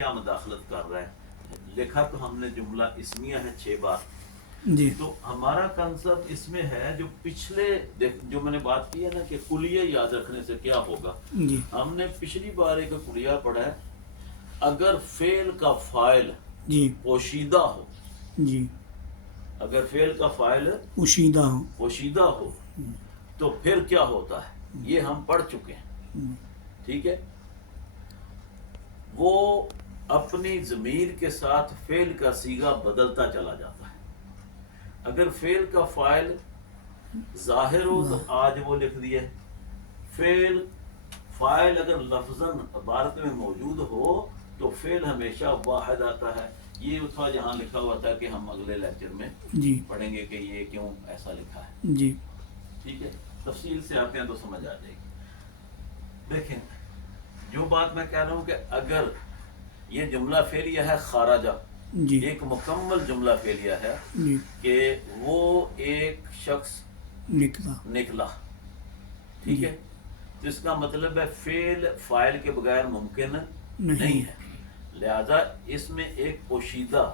کیا مداخلت کر رہا ہے. لکھا تو ہم نے جملہ اسمیہ ہے 6 بار. جی تو ہمارا کنسپٹ اس میں ہے جو پچھلے جو میں نے بات کی ہے نا کہ کلیہ یاد رکھنے سے کیا ہوگا. جی ہم نے پچھلی بار ایک کلیہ پڑھا ہے. اگر فعل کا فاعل جی پوشیدہ ہو، جی اگر فعل کا فاعل پوشیدہ ہو. پوشیدہ ہو تو پھر کیا ہوتا ہے، یہ ہم پڑھ چکے ہیں. ٹھیک ہے، وہ اپنی ضمیر کے ساتھ فعل کا صیغہ بدلتا چلا جاتا ہے. اگر فعل کا فاعل ظاہر ہو تو آج وہ لکھ دیا ہے. فاعل اگر لفظاً عبارت میں موجود ہو تو فعل ہمیشہ واحد آتا ہے. یہ تھا جہاں لکھا ہوا تھا کہ ہم اگلے لیکچر میں جی پڑھیں گے کہ یہ کیوں ایسا لکھا ہے. جی ٹھیک ہے، تفصیل سے آتے ہیں تو سمجھ آ جائے گی. دیکھیں، جو بات میں کہہ رہا ہوں کہ اگر یہ جملہ فعلیہ ہے خارجہ، جی ایک مکمل جملہ فعلیہ ہے جی کہ وہ ایک شخص نکلا. نکلا. ٹھیک جی ہے، جس کا مطلب ہے فعل فاعل کے بغیر ممکن نہیں. نہیں ہے. لہذا اس میں ایک پوشیدہ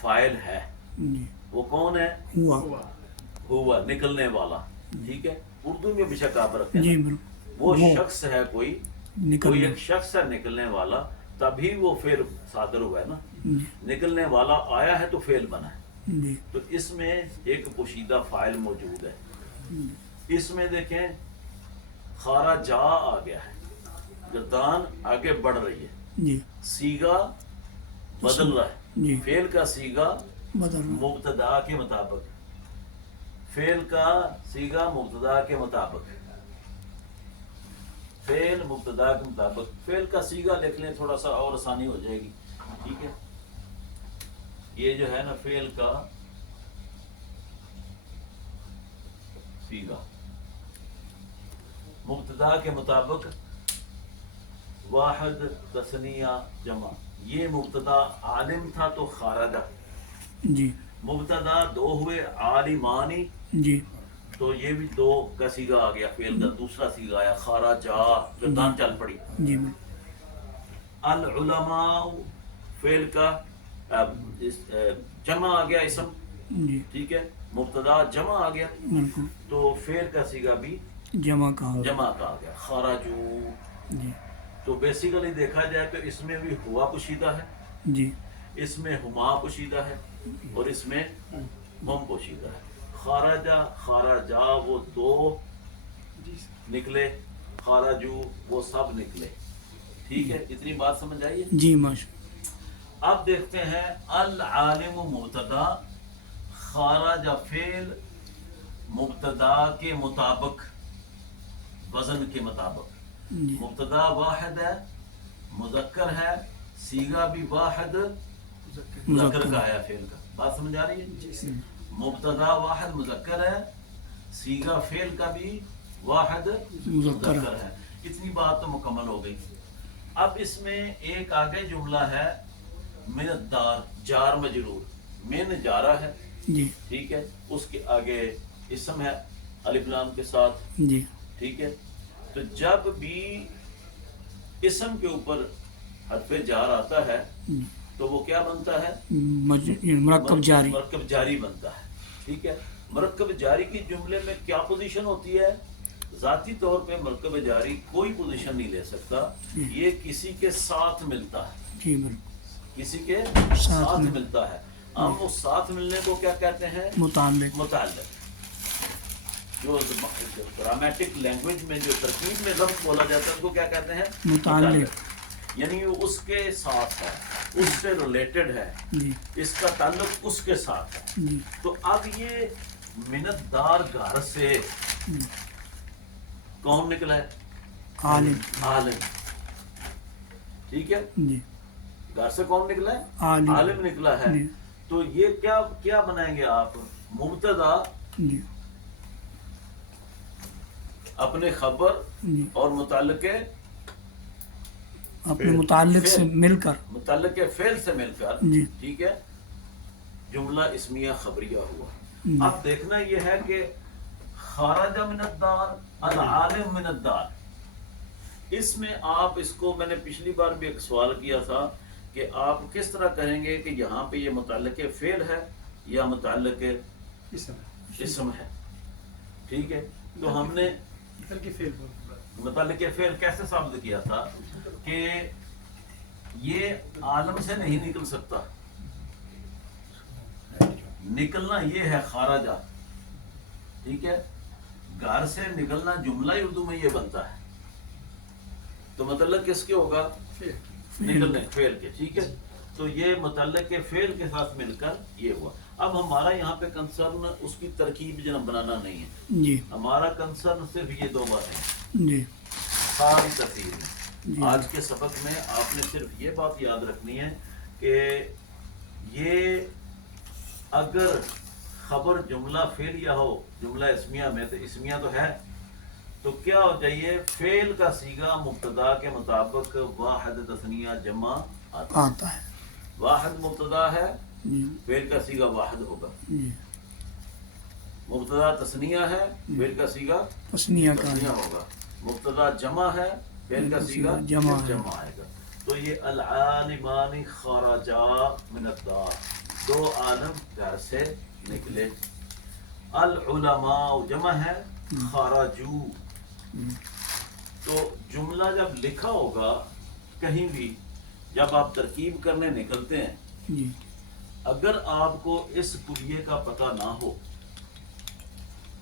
فاعل ہے. جی وہ کون ہے؟ ہوا. ہوا، نکلنے والا. ٹھیک ہے، اردو میں بے شک آپ رکھیں جی نا. وہ وہ شخص ہے، کوئی نکلنے. ایک شخص ہے نکلنے والا، تبھی وہ فعل صادر ہوا ہے نا. جی نکلنے والا آیا ہے تو فعل بنا ہے. جی تو اس میں ایک پوشیدہ فاعل موجود ہے. اس میں دیکھیں خارجا آ گیا ہے، گردان آگے بڑھ رہی ہے، جی صیغہ بدل رہا ہے. جی فعل کا صیغہ بدل رہا. مبتدا کے مطابق، فعل کا صیغہ مبتدا کے مطابق، فعل مبتدا کے مطابق. فعل کا صیغہ لکھ لیں، تھوڑا سا اور آسانی ہو جائے گی. ٹھیک ہے، یہ جو ہے نا فعل کا صیغہ مبتدا کے مطابق، واحد تثنیہ جمع. یہ مبتدا عالم تھا تو خارجہ. جی مبتدا 2 ہوئے عالمانی، جی تو یہ بھی 2 کا صیغہ آ گیا. فعل کا دوسرا صیغہ آیا خارجا، گردان چل پڑی. جی العلماء فعل کا جمع آ گیا، اسم. جی ٹھیک ہے، مبتدا جمع آ گیا بالکل. تو فعل کا صیغہ بھی جمع کا. جمع کا آ گیا خارجو. جی تو بیسیکلی دیکھا جائے تو اس میں بھی ہوا پوشیدہ ہے، جی اس میں ہما پوشیدہ ہے، اور اس میں ہم پوشیدہ ہے. خارجہ خارجا وہ 2 نکلے، خارجو وہ سب نکلے. ٹھیک ہے، اتنی بات سمجھ آئیے. جی ماشاء. اب دیکھتے ہیں العالم مبتدا، خارج فعل مبتدا کے مطابق، وزن کے مطابق. جی مبتدا واحد ہے، مذکر ہے، صیغہ بھی واحد مذکر کا ہے. فعل کا بات سمجھ آ رہی ہے؟ مبتدا واحد مذکر ہے، صیغہ فعل کا بھی واحد مذکر ہے. اتنی بات تو مکمل ہو گئی. اب اس میں ایک آگے جملہ ہے من الدار، جار مجرور. من جارہ ہے، جی ٹھیک ہے، اس کے آگے اسم ہے الف لام کے ساتھ. جی ٹھیک ہے، تو جب بھی اسم کے اوپر حرف جار آتا ہے تو وہ کیا بنتا ہے؟ مرکب جاری. مرکب جاری بنتا ہے. ٹھیک ہے، مرکب جاری کی جملے میں کیا پوزیشن ہوتی ہے؟ ذاتی طور پہ مرکب جاری کوئی پوزیشن نہیں لے سکتا، یہ کسی کے ساتھ ملتا ہے. جی بالکل. کسی کے ساتھ ملتا ہے. ہم اس ساتھ ملنے کو کیا کہتے ہیں؟ متعلق. متعلق. جو گرامیٹک لینگویج میں جو ترکیب میں لفظ بولا جاتا ہے اس کو کیا کہتے ہیں؟ متعلق. یعنی وہ اس کے ساتھ ہے، اس سے ریلیٹڈ ہے، اس کا تعلق اس کے ساتھ ہے. جی تو اب یہ منتدار گھر سے کون نکلا ہے؟ عالم. عالم. ٹھیک ہے، جی گھر سے کون نکلا ہے؟ عالم. عالم نکلا ہے. جی تو یہ کیا بنائیں گے آپ؟ مبتدا جی اپنے خبر جی اور متعلق اپنے متعلق سے مل کر. متعلق فعل سے مل کر. جی ٹھیک ہے، جملہ اسمیہ خبریہ ہوا. جی اب دیکھنا یہ ہے کہ خارج من الدار، العالم من الدار. اس میں آپ اس کو، میں نے پچھلی بار بھی ایک سوال کیا تھا کہ آپ کس طرح کہیں گے کہ یہاں پہ یہ متعلق فعل ہے یا متعلق اسم ہے. ٹھیک ہے، تو ہم نے متعلق فعل کیسے ثابت کیا تھا کہ یہ عالم سے نہیں نکل سکتا. نکلنا یہ ہے خارجہ. ٹھیک ہے، گھر سے نکلنا جملہ ہی اردو میں یہ بنتا ہے، تو متعلق کس کے ہوگا؟ نکلنے فعل کے. ٹھیک ہے، تو یہ متعلق کے فعل کے ساتھ مل کر یہ ہوا. اب ہمارا یہاں پہ کنسرن اس کی ترکیب جناب بنانا نہیں ہے جی. ہمارا کنسرن صرف یہ دو باتیں ہیں جی. ساری تفصیل میں. جی. آج کے سبق میں آپ نے صرف یہ بات یاد رکھنی ہے کہ یہ اگر خبر جملہ فعلیہ ہو، جملہ اسمیہ میں، تو اسمیہ تو ہے، تو کیا ہو چاہیے؟ فعل کا صیغہ مبتدا کے مطابق واحد تثنیہ جمع آتا ہے. واحد مبتدا ہے، جی. فعل کا صیغہ واحد ہوگا. جی. مبتدا تثنیہ ہے، فعل کا صیغہ تثنیہ کا تثنیہ ہوگا. مبتدا جمع ہے، فعل کا صیغہ جمع ہے. جمع آئے گا. تو یہ العالمان خرجا من الدار، دو عالم گھر سے نکلے. العلماء جمع ہے، خرجو. تو جملہ جب لکھا ہوگا کہیں بھی، جب آپ ترکیب کرنے نکلتے ہیں، جی. اگر آپ کو اس کلیے کا پتہ نہ ہو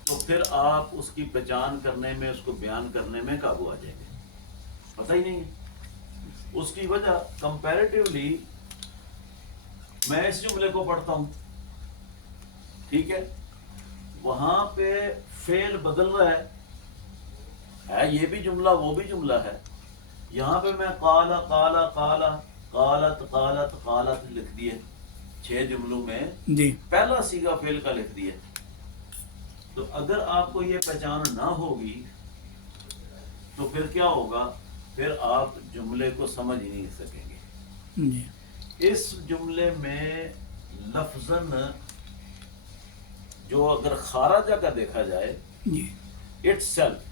تو پھر آپ اس کی پہچان کرنے میں، اس کو بیان کرنے میں قابو آ جائیں گے. پتہ ہی نہیں ہے. اس کی وجہ کمپیریٹیولی میں اس جملے کو پڑھتا ہوں، ٹھیک ہے، وہاں پہ فعل بدل رہا ہے یہ بھی جملہ وہ بھی جملہ ہے. یہاں پہ میں قال قال قال قالت قالت قالت لکھ دیے، 6 جملوں میں جی. پہلا صیغہ فعل کا لکھ دیے. تو اگر آپ کو یہ پہچان نہ ہوگی تو پھر کیا ہوگا؟ پھر آپ جملے کو سمجھ ہی نہیں سکیں گے. جی. اس جملے میں لفظاً جو اگر خارجہ کا دیکھا جائے جی. اٹ سیلف،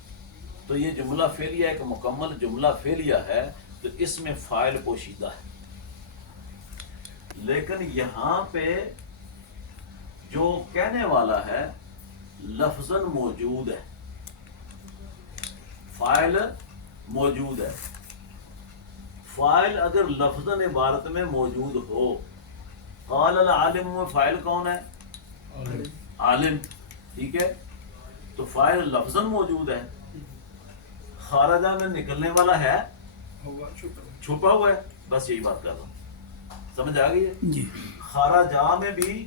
تو یہ جملہ فعلیہ ایک مکمل جملہ فعلیہ ہے، تو اس میں فاعل پوشیدہ ہے. لیکن یہاں پہ جو کہنے والا ہے لفظاً موجود ہے، فاعل موجود ہے. فاعل اگر لفظاً عبارت میں موجود ہو، قال العالم میں فاعل کون ہے؟ عالم. ٹھیک ہے، تو فاعل لفظاً موجود ہے، خارجہ میں نکلنے والا ہے، چھپا ہوا ہے. بس یہی بات کر رہا ہوں، سمجھ آ گئی ہے؟ جی. خارجہ میں بھی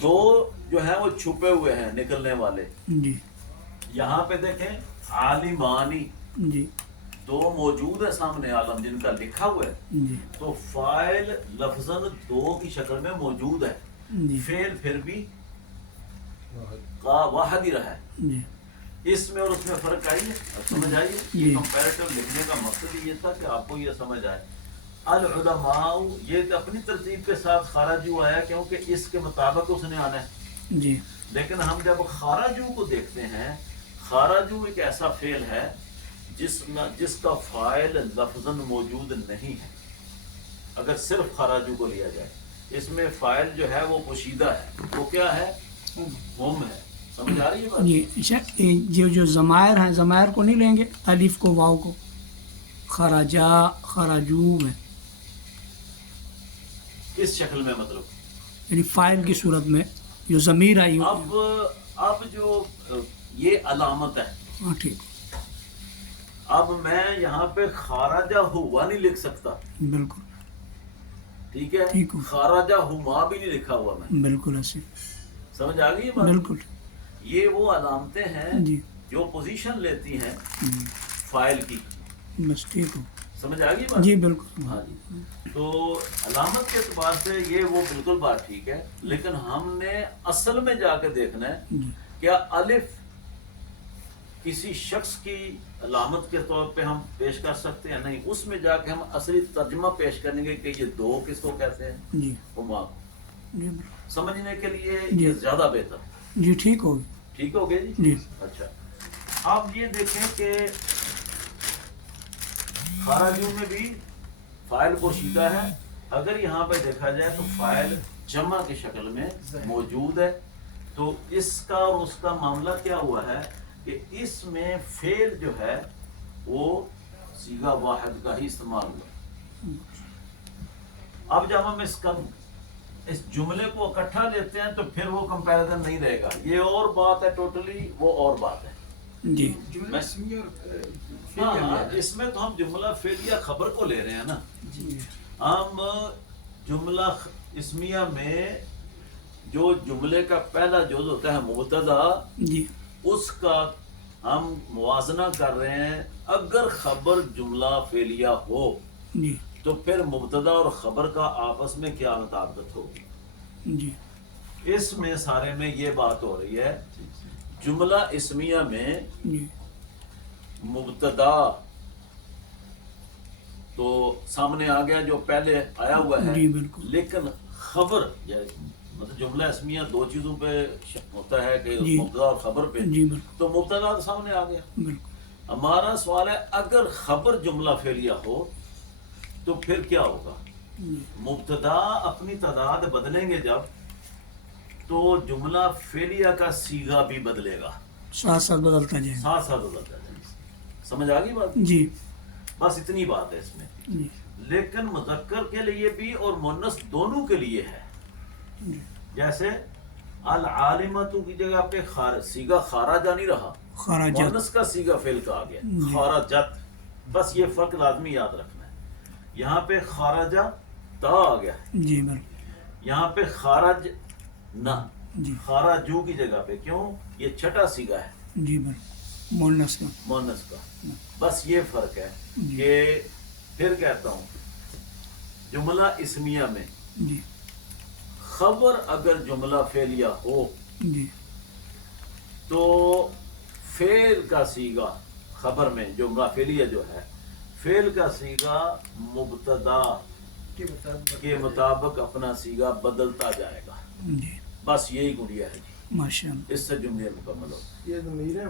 دو جو ہیں وہ چھپے ہوئے ہیں نکلنے والے. جی. یہاں پہ دیکھیں عالمانی، جی. دو موجود ہے سامنے عالم جن کا لکھا ہوا ہے، جی. تو فاعل لفظاً دو کی شکل میں موجود ہے، جی. فعل پھر بھی واحد ہی رہا ہے. جی. اس میں اور اس میں فرق آئیے، سمجھ آئیے. یہ کمپیریٹو لکھنے کا مقصد ہی یہ تھا کہ آپ کو یہ سمجھ آئے. العلماء یہ اپنی ترتیب کے ساتھ خارجو آیا کیونکہ اس کے مطابق اس نے آنا ہے. جی. لیکن ہم جب خارجو کو دیکھتے ہیں، خارجو ایک ایسا فعل ہے جس کا فاعل لفظاً موجود نہیں ہے. اگر صرف خارجو کو لیا جائے، اس میں فاعل جو ہے وہ پوشیدہ ہے. وہ کیا ہے؟ ہم ہے. سمجھ آ رہی ہے بات؟ جی. اچھا، جو ضمائر ہیں، ضمائر کو نہیں لیں گے، الف کو واو کو، خراجا خراجو میں، کس شکل میں؟ مطلب یعنی فاعل کی صورت میں جو ضمیر آئی ہو. اب جو یہ علامت ہے، ہاں ٹھیک. اب میں یہاں پہ خارجہ ہوا نہیں لکھ سکتا. بالکل ٹھیک ہے، ٹھیک ہو. خارجہ ہما بھی نہیں لکھا ہوا میں. بالکل ایسے. سمجھ آ گئی ہے بات؟ بالکل. یہ وہ علامتیں ہیں جی. جو پوزیشن لیتی ہیں فاعل کی. بس ٹھیک ہو. سمجھ آ گئی بات؟ جی بالکل. ہاں جی. تو علامت کے اعتبار سے یہ وہ بالکل بات ٹھیک ہے، لیکن ہم نے اصل میں جا کے دیکھنا ہے جی. کیا الف کسی شخص کی علامت کے طور پہ ہم پیش کر سکتے ہیں؟ نہیں. اس میں جا کے ہم اصلی ترجمہ پیش کریں گے کہ یہ دو کس کو کہتے ہیں؟ جی. ہما. جی بالکل. سمجھنے کے لیے جی. یہ زیادہ بہتر. جی ٹھیک ہوگی. ٹھیک ہو گیا جی؟ جی. اچھا، آپ یہ دیکھیں کہ خارجوں میں بھی فائل پوشیدہ ہے. اگر یہاں پہ دیکھا جائے تو فائل جمع کی شکل میں موجود ہے. تو اس کا اور اس کا معاملہ کیا ہوا ہے کہ اس میں فعل جو ہے وہ صیغہ واحد کا ہی استعمال ہوا. اب جب ہم اس جملے کو اکٹھا لیتے ہیں تو پھر وہ کمپیریزن نہیں رہے گا. یہ اور بات ہے ٹوٹلی، وہ اور بات ہے. جی ہاں اس میں تو ہم جملہ فعلیہ خبر کو لے رہے ہیں نا. ہم جملہ اسمیہ میں جو جملے کا پہلا جز ہوتا ہے مبتدا، جی اس کا ہم موازنہ کر رہے ہیں. اگر خبر جملہ فعلیہ ہو جی تو پھر مبتدا اور خبر کا آپس میں کیا مطابقت ہوگی. جی اس میں سارے میں یہ بات ہو رہی ہے. جملہ اسمیہ میں جی مبتدا تو سامنے آ گیا جو پہلے آیا ہوا ہے، جی بالکل. لیکن خبر مطلب جملہ اسمیہ دو چیزوں پہ ہوتا ہے کہ جی. مبتدا اور خبر پہ. جی بالکل تو مبتدا تو سامنے آ گیا. بالکل. ہمارا سوال ہے اگر خبر جملہ فعلیہ ہو تو پھر کیا ہوگا. مبتدا اپنی تعداد بدلیں گے جب، تو جملہ فعلیہ کا صیغہ بھی بدلے گا، ساتھ ساتھ بدلتا جائے گا. ساتھ ساتھ بدلتا جائے گا. سمجھ آ گئی بات؟ جی بس اتنی بات ہے اس میں. جی لیکن مذکر کے لیے بھی اور مؤنث دونوں کے لیے ہے. جیسے العالمۃ کی جگہ پہ صیغہ خارجہ نہیں رہا، خراجات. مؤنث کا صیغہ فعل کا آ گیا جی. خارجت. بس یہ فرق لازمی یاد رکھنا ہے. یہاں پہ خارجہ تا آ گیا ہے، جی بالکل. یہاں پہ خارج نہ، جی خارجو کی جگہ پہ. کیوں؟ یہ چھٹا صیغہ ہے جی بالکل مونس کا. مؤنث کا. بس یہ فرق ہے جی. کہ پھر کہتا ہوں جملہ اسمیہ میں جی خبر اگر جملہ فعلیہ ہو جی تو فعل کا صیغہ خبر میں جملہ فعلیہ جو ہے فعل کا صیغہ مبتدا کے مطابق اپنا صیغہ بدلتا جائے گا. جی بس یہی گڑیا ہے جی. ماشاء اللہ. اس سے جملے مکمل ہو. یہ ضمیریں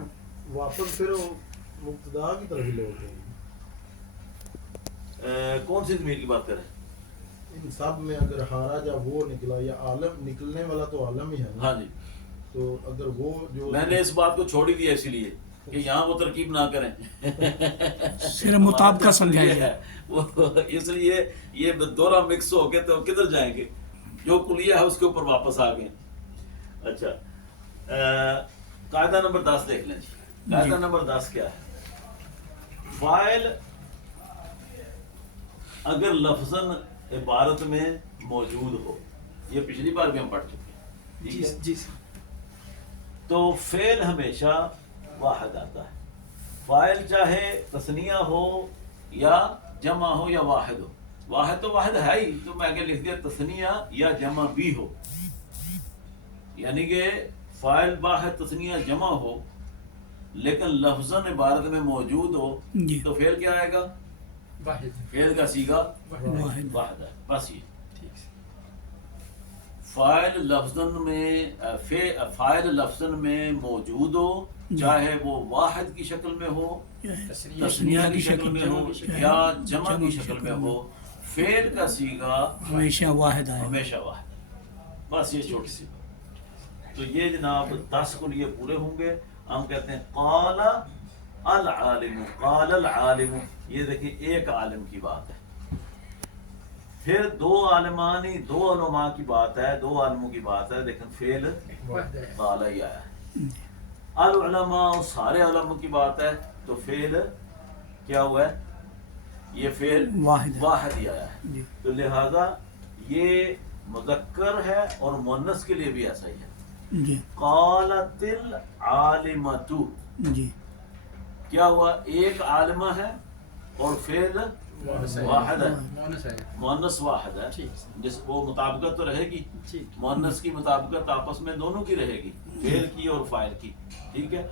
واپس پھر مبتدا کی طرف ہی لوٹ رہی ہیں. کون سی ضمیر کی بات کریں؟ ان سب میں اگر خارجہ وہ نکلا یا عالم نکلنے والا تو عالم ہی ہے نا. ہاں جی. تو اگر وہ جو میں نے اس بات کو چھوڑ ہی دیا اسی لیے کہ یہاں وہ ترکیب نہ کریں. صرف مطابقہ سمجھایا یہ جائے. ہے وہ اس لیے یہ دورہ مکس ہو کے تو کدھر جائیں گے. جو کلیہ ہے اس کے اوپر واپس آ گئے. اچھا قاعدہ نمبر 10 دیکھ لیں جی. قاعدہ نمبر 10 کیا ہے؟ فاعل اگر لفظاً عبارت میں موجود ہو، یہ پچھلی بار بھی ہم پڑھ چکے ہیں. ٹھیک ہے؟ جی تو فعل ہمیشہ واحد آتا ہے. فاعل چاہے تثنیہ ہو یا جمع ہو یا واحد ہو. واحد تو واحد ہے ہی، تو میں آگے لکھ دیا تثنیہ یا جمع بھی ہو. یعنی کہ فاعل واحد تثنیہ جمع ہو لیکن لفظاً عبارت میں موجود ہو جی. تو فعل کیا آئے گا؟ فعل کا صیغہ واحد. واحد ہے. بس یہ فاعل لفظاً میں موجود ہو، چاہے وہ واحد کی شکل میں ہو، تثنیہ کی شکل میں ہو یا جمع کی شکل میں ہو، فعل کا صیغہ ہمیشہ واحد آئے. ہمیشہ واحد ہے. بس یہ چھوٹی سی بات. تو یہ جناب 10 کو یہ پورے ہوں گے. ہم کہتے ہیں قال العالم، قال العالم. یہ دیکھیں ایک عالم کی بات ہے. پھر دو علماء کی بات ہے، دو عالموں کی بات ہے، لیکن فعل قال ہی آیا ہے. العلماء سارے علماء کی بات ہے تو فعل کیا ہوا ہے؟ یہ فعل واحد ہی آیا ہے. جی. تو لہذا یہ مذکر ہے اور مؤنث کے لیے بھی ایسا ہی ہے. جی قالت العالمۃ. جی کیا ہوا؟ ایک عالمہ ہے اور فعل واحد ہے، مؤنث واحد ہے. جس وہ مطابقت تو رہے گی، مؤنث کی مطابقت آپس میں دونوں کی رہے گی، فعل کی اور فاعل کی. ٹھیک ہے.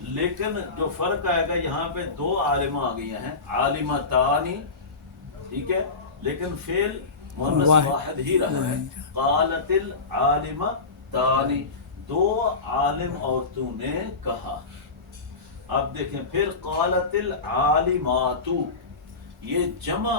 لیکن جو فرق آئے گا یہاں پہ دو عالمہ آ گئی ہیں، عالمتانی. ٹھیک ہے. لیکن فعل مؤنث واحد ہی رہا ہے. قالت العالمتانی، دو عالم عورتوں نے کہا. اب دیکھیں پھر قالت العالمات، یہ جمع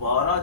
12